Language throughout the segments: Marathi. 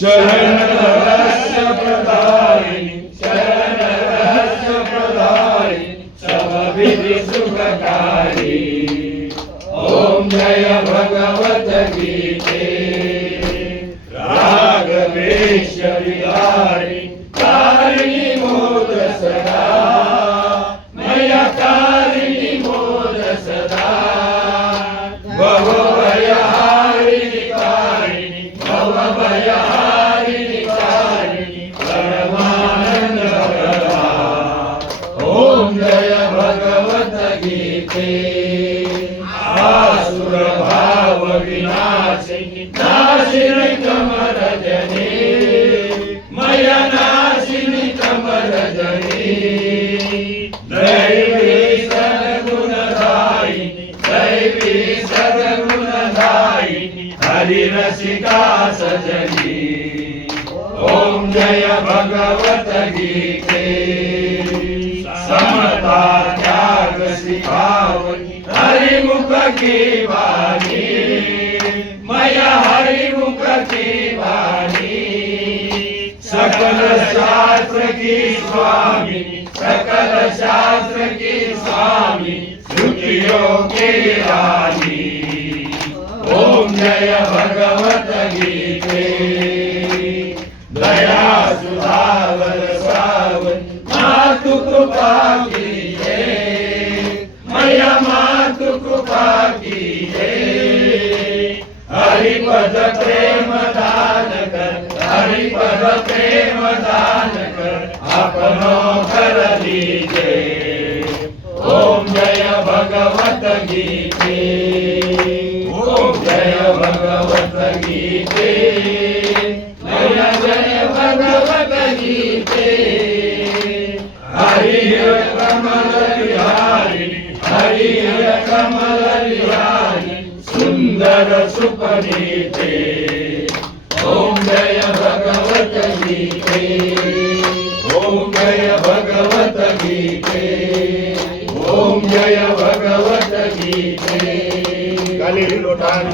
शरण रहस्य प्रदायिनी शरण रहस्य प्रदायिनी समविधि सुखकारी। ओम जय भगवत गीते रागवेश विहारी कारिणी मोद सदा मया कारिणी मोद सदा भवभयहारिणी कारिणी भवभयहारिणी कारिणी परमानंद प्रदा। ओम जय भगवत गीते आसुर भाव विनाशिनी नाशिनी कमरजनी मया नाशिनी कमरजनी दैवी सद्गुणदायिनी दैवी सद्गुणदायिनी हरि रसिका सजनी। ओम जय भगवत गीते समता त्याग सिखावनी हरिमुख की वाणी मया हरिमुख की वाणी सकल शास्त्र की स्वामिनी सकल शास्त्र की स्वामी श्रुतियों की रानी। ओम जय भगवत गीते दया सुधावर सावन मातु कृपा कीजिए मया मातु कृपा कीजिए हरिपद प्रेम दान कर हरिपद प्रेम दान कर अपनो कर लीजिए। ओम जय भगवत गीते ओम जय भगवत गीते जय भगवत गीते हरि कमल विहारिणी हरि कमल विहारिणी सुंदर सुपनीते। ओम जय भगवत गीते ओम जय भगवत गीते ओम जय भगवत गीते। काली लोटान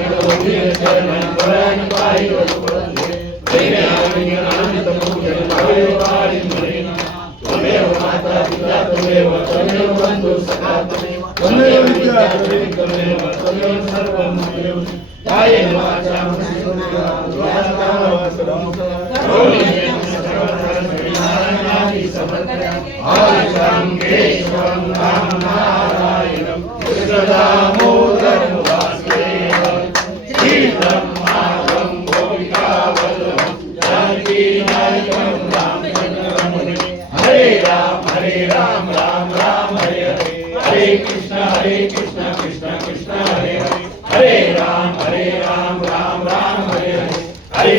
चरण वरण पाई तेरे आनंद पूजन पावे पारी मरेना त्वमेव माता पिता त्वमेव त्वमेव बंधु सखा त्वमेव विद्या त्वमेव त्वमेव सर्वं त्वमेव कायेन वाचा मनसेन्द्रियाणि आदिशं केशवं नारायणं कृष्णदामोदरं वासुदेवं श्रीधरं माधवं गोपिकावल्लभं जानकीनायकं रामचन्द्रं हरे राम राम राम हरे हरे हरे कृष्ण कृष्ण कृष्ण हरे हरे हरे राम राम राम हरे हरे हरे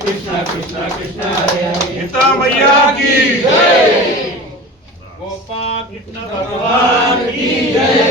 कृष्ण कृष्ण कृष्ण हरे हरे। गीता मैया की जय गोपाल कृष्ण भगवान की जय।